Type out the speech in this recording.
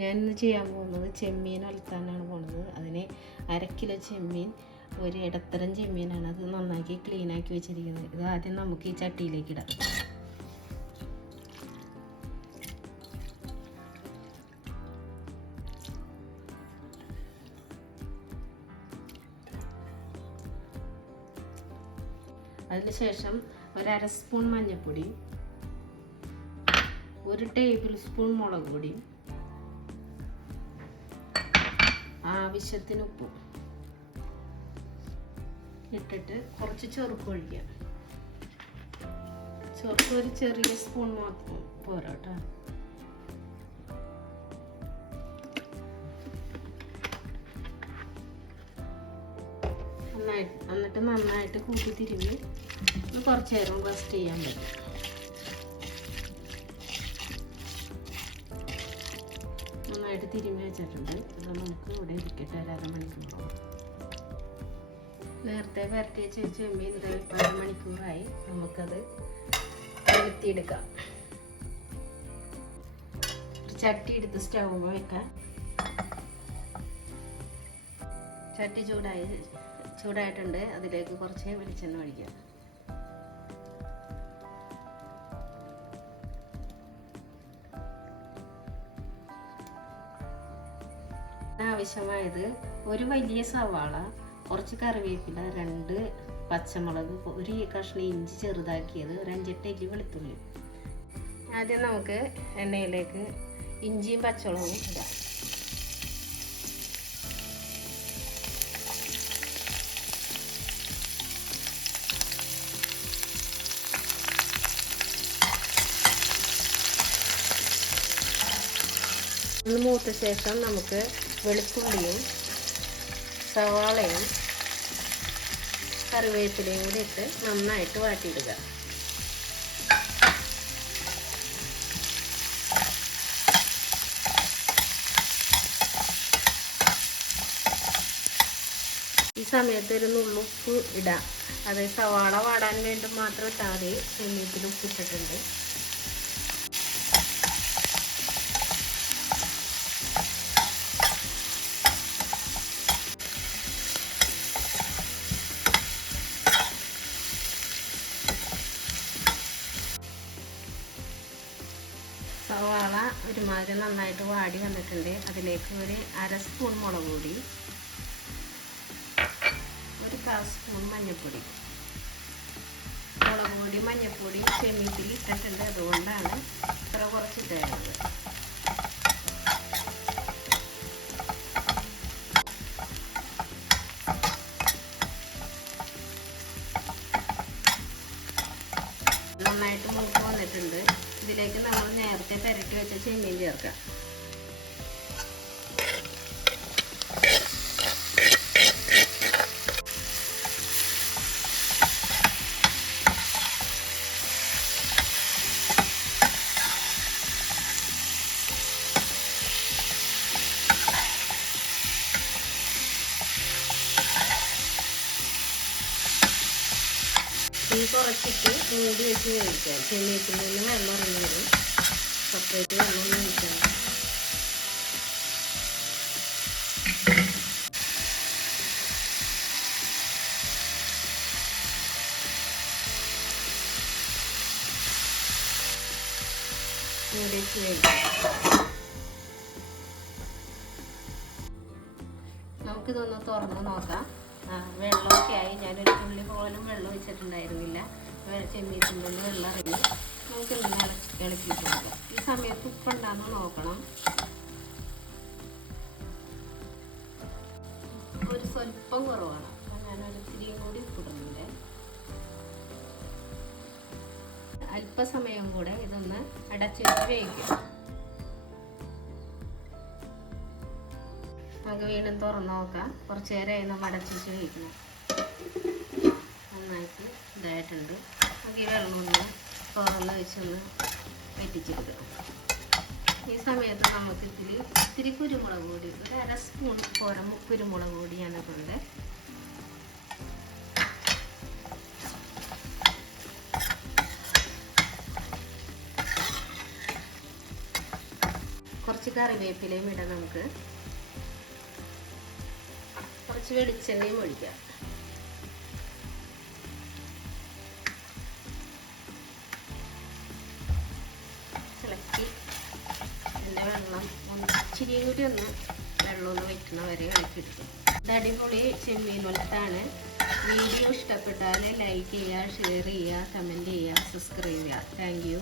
ഞാനിന്ന് ചെയ്യാൻ പോകുന്നത് ചെമ്മീൻ ഉലത്താനാണ് പോകുന്നത്. അതിന് 1/2 കിലോ ചെമ്മീൻ, ഒരു ഇടത്തരം ചെമ്മീനാണ്. അത് നന്നാക്കി ക്ലീനാക്കി വെച്ചിരിക്കുന്നത്. ഇത് ആദ്യം നമുക്ക് ഈ ചട്ടിയിലേക്ക് ഇടാം. അതിനുശേഷം 1/2 സ്പൂൺ മഞ്ഞൾപ്പൊടി, 1 ടേബിൾ സ്പൂൺ മുളക് പൊടി, ആവശ്യത്തിന് ഉപ്പും ഇട്ടിട്ട് കുറച്ച് ചെറുപ്പ് ഒഴിക്കുക. ചെറുപ്പ് ഒരു ചെറിയ സ്പൂൺ മാത്രം പോരാ കേട്ടോ. എന്നിട്ട് നന്നായിട്ട് കൂട്ടി തിരുമ്മി കുറച്ച് നേരം റെസ്റ്റ് ചെയ്യാൻ പറ്റും. നന്നായിട്ട് തിരുമ്മി വെച്ചിട്ടുണ്ട്. ഇത് നമുക്ക് ഇവിടെ ഇരിക്കട്ടെ 1/2 മണിക്കൂറോളം. നേരത്തെ വരട്ടി വെച്ച് ചെമ്മീൻ ഇത് 1/2 മണിക്കൂറായി. നമുക്കത് വെളുത്തിയെടുക്കാം. ചട്ടി എടുത്ത് സ്റ്റൗമ്മ വെക്കാം. ചട്ടി ചൂടായിട്ടുണ്ട്. അതിലേക്ക് കുറച്ച് വെളിച്ചെണ്ണ ഒഴിക്കാം. ആവശ്യമായത് ഒരു വലിയ സവാള, കുറച്ച് കറിവേപ്പില, 2 പച്ചമുളക്, 1 കഷ്ണം ഇഞ്ചി ചെറുതാക്കിയത്, ഒരു 5-8 അല്ലി വെളുത്തുള്ളി. ആദ്യം നമുക്ക് എണ്ണയിലേക്ക് ഇഞ്ചിയും പച്ചമുളകും ഇടാം. ഒന്ന് മൂത്ത ശേഷം നമുക്ക് വെളുത്തുള്ളിയും സവാളയും കറിവേപ്പിലയും കൂടി ഇട്ട് നന്നായിട്ട് വാട്ടിയിടുക. ഈ സമയത്ത് ഒരു നുള്ളുപ്പ് ഇടാം. അത് സവാള വാടാൻ വേണ്ടി മാത്രം ഇട്ടാൽ മതി. ചെമ്മീനിൽ ഉപ്പിട്ടിട്ടുണ്ട്. സവാള ഒരുമാതിരി നന്നായിട്ട് വാടി വന്നിട്ടുണ്ട്. അതിലേക്ക് ഒരു 1/2 സ്പൂൺ മുളക് പൊടി, 1/4 സ്പൂൺ മഞ്ഞൾപ്പൊടി. മുളക് പൊടി മഞ്ഞൾപ്പൊടി ചെമ്മീനിൽ ഇട്ടിട്ടുണ്ട്. അതുകൊണ്ടാണ് ഇത്ര കുറച്ചിട്ടായിരുന്നത്. നന്നായിട്ട് മൂത്ത് വന്നിട്ടുണ്ട്. ഇതിലേക്ക് നമ്മൾ നേരത്തെ പെരട്ടി വെച്ച ചെമ്മീൻ ചേർക്കാം. തീ കുറച്ചിട്ട് മൂടി വെച്ച് കഴിക്കാം. ചെമ്മീനിൽ നിന്ന് വെള്ളം ഇറങ്ങി വരും. സെപ്പറേറ്റ് വെള്ളം ഒഴിക്കാം. മൂടി വെച്ച് കഴിക്കാം. നമുക്കിതൊന്ന് തുറന്ന് നോക്കാം. വെള്ളമൊക്കെ ആയി. ഞാനൊരു തുള്ളി പോലും വെള്ളം ഒഴിച്ചിട്ടുണ്ടായിരുന്നില്ല. ചെമ്മീനിൽ നിന്ന് വെള്ളം ഇറങ്ങി. നമുക്ക് ഇങ്ങനെ ഇളക്കിയിട്ട് കൊടുക്കാം. ഈ സമയത്ത് ഉപ്പുണ്ടാകുന്ന നോക്കണം. ഒരു സ്വല്പം കുറവാണ്. അപ്പം ഞാനൊരു ഇത്തിരിയും കൂടി ഉപ്പിടുന്നുണ്ട്. അല്പസമയം കൂടെ ഇതൊന്ന് അടച്ച് വെച്ച് വേവിക്കാം. നമുക്ക് വീണ്ടും തുറന്ന് നോക്കാം. കുറച്ച് നേരമായി നമ്മൾ അടച്ച് വെച്ച് കഴിക്കണം. നന്നായിട്ട് ഇതായിട്ടുണ്ട്. നമുക്ക് ഈ വെള്ളം ഒന്ന് തുറന്ന് വെച്ചൊന്ന് വറ്റിച്ചെടുക്കണം. ഈ സമയത്ത് നമുക്ക് ഇത്തിരി കുരുമുളക് പൊടി, ഒരു 1/2 സ്പൂൺ പോരം കുരുമുളക് പൊടി ഞാനതുണ്ട്. കുറച്ച് കുറച്ച് കറിവേപ്പിലയും ഇടാം. നമുക്ക് കുറച്ച് വെളിച്ചെണ്ണയും ഒഴിക്കാം. ഇളക്കി ഇതിൻ്റെ വെള്ളം ഇച്ചിരി കൂടി ഒന്ന് വെള്ളമൊന്ന് വയ്ക്കുന്ന വരെ ഇളക്കിയെടുക്കും. ഇത് അടിപൊളി ചെമ്മീൻ വറുത്താണ്. വീഡിയോ ഇഷ്ടപ്പെട്ടാൽ ലൈക്ക് ചെയ്യുക, ഷെയർ ചെയ്യുക, കമൻറ്റ് ചെയ്യുക, സബ്സ്ക്രൈബ് ചെയ്യുക. Thank you.